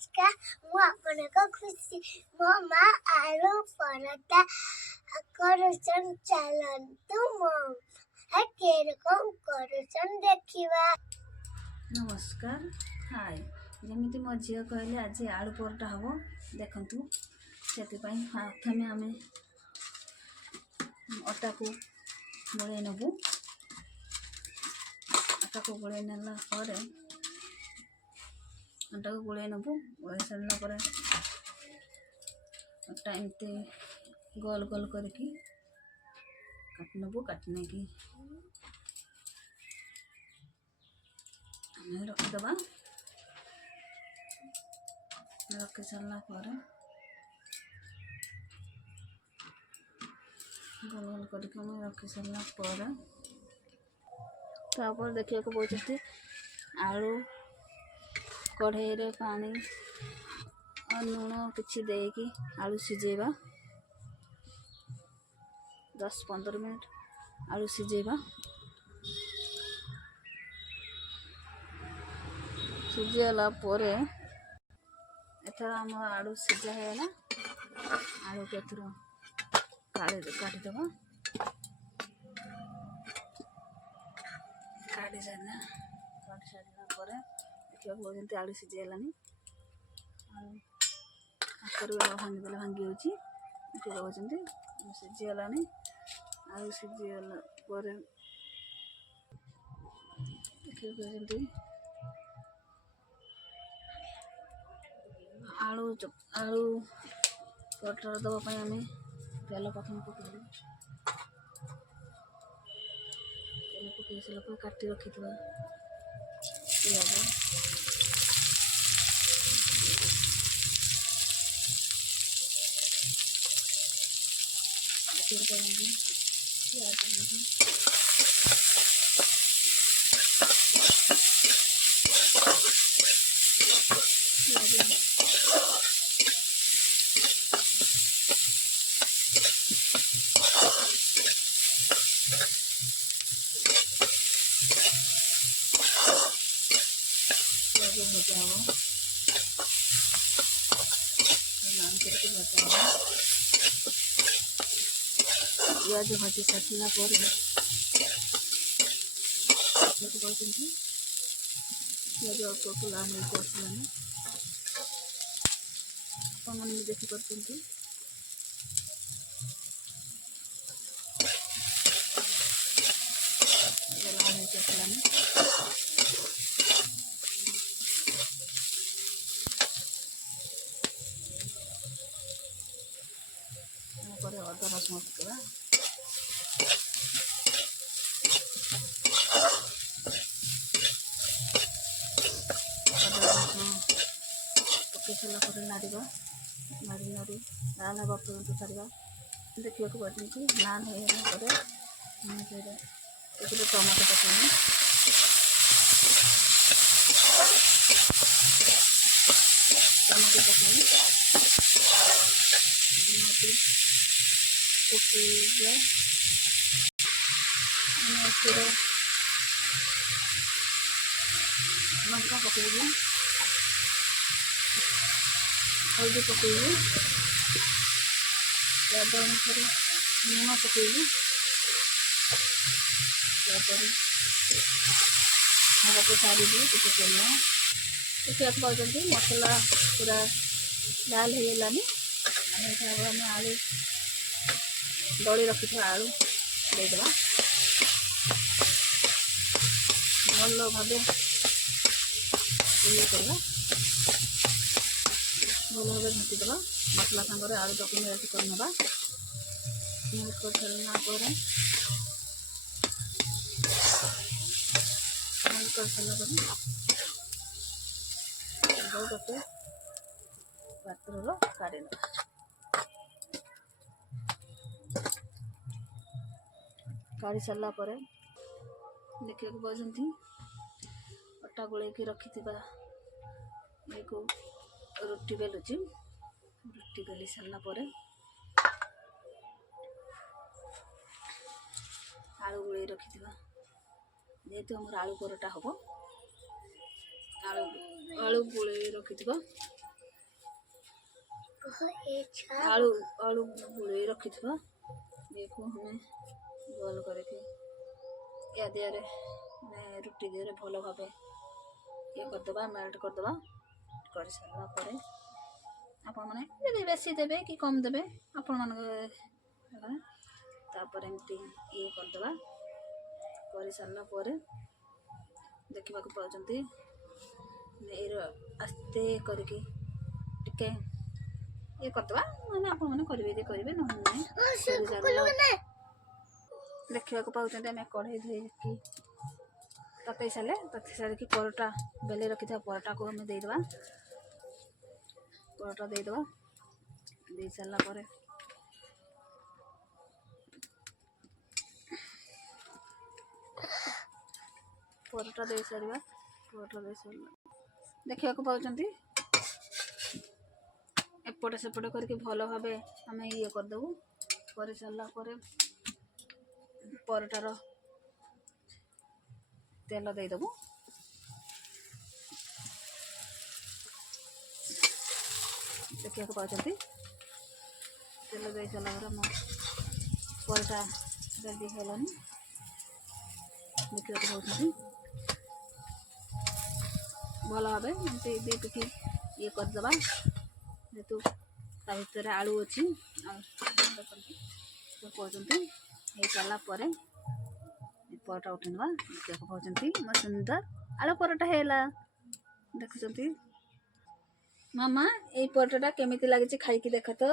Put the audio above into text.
नमस्कार ମୁଁ ଆପଣଙ୍କ ଖୁସି ମୋ ମା ଆଳୁ ପରଟା କରୁଛନ୍ ଚାଲନ୍ତୁ ମୋ କିରକମ କରୁଛନ୍ ଦେଖିବା। नमस्कार हाय जमीती मो झील कहले आज आलू परोटा हम देखु से प्रथम आम अटा को गोले नबू अटा को गोले नाला अटा को गोले नबू गोले सारा अटा एमती गोल गोल करके काट नबू काटने की रखीदबा रखी सारा गोल गोल करके रखी सारा तापर देखा बोलते आलू कढ़ाई रे पानी और लुण किसी देकी आलू सिझेबा 10-15 मिनट आलू सिझेबा सिझेला परे एथर आम आलू सिझा है आलू के एथर काटिदेबा काटी सारा देखा बोलते आलू सिझीगलानी हाथ भांगीदेले भांगी होती सिझीगलानी आलू सिझीगला देखिए आलू आलू परोटा दवाई आम तेल प्रथम पकड़ तेल पकड़ सारा काटी रखी पियाज भजा हम लाल करके भजा हम पियाज भाजी सारा पर पियाज अल्प अल्प लाल होकर आसलानी आपने देखिपे लाल होकर आसलानी अदा रसुण पकड़ा पकई सारा नाड़वा नाड़ी नाड़ी लाल हवा पर्यंत छाड़ा देखा पार्टी लाल होगा टमाटो पकड़नी टमाटो पकड़नी लंका पकड़ी हल्दी पकड़ी स्वाद अनुसार लुण पकड़ी हवा को छाड़ी टे तेल देखा पाते मसला पूरा लाल हो गलानी आम आलू दली रखी आलू देदेबा भल भाव ये करवा भल भाव घाटीदेवा मसला सांगे आलू तक मेल्ट कर ना मेल्ट कर सारा मेल्ट कर सारा गोटे पात्र काढ़ी ना काढ़ी सारा पर देखा पाती अटा गोल रखी ये को रोटी बेलुची रोटी बेली सारा पर आलू गोल रखी जेहेतु आम आलू परोटा हम आलू गोल रखी आलू आलू बुड़े रखी थी देखो हमें गोल करके या देहरे रुटी देहरे भल भाव ये करदे मेल्ट करदे कर सारा पर आपण मैंने बेसी देवे कि कम देवे आपण मान तापर एमती ये करदे कर सारा पर देखा पाँच आस्ते करके टिके ये करदे मैंने आप करेंगे करेंगे ना देखा पाँच आम कढ़ई धोई ततई सारे परोटा बेले रखी था परोटा को हमें देदेबा परोटा देदेबा दे सारा पर परोटा दे सारा परोटा दे सारा देखा पाँच एपटे सेपटे करके भल भाव आम ये करदेबू कर सारा पर परोटार तेल देदेबू देखा पाँच तेल दे सारा पर मो परोटा रेडी होलानी देखा पाँच भल भाव एमती दी पिठी ये करदे जेहेतु ता भर आलू अच्छी कहते हो सारा पर परोटा उठे ना देखा पाँच मो सुंदर आलू परोटा है देखुं मामा ये परोटा केमी लगे खाई देख तो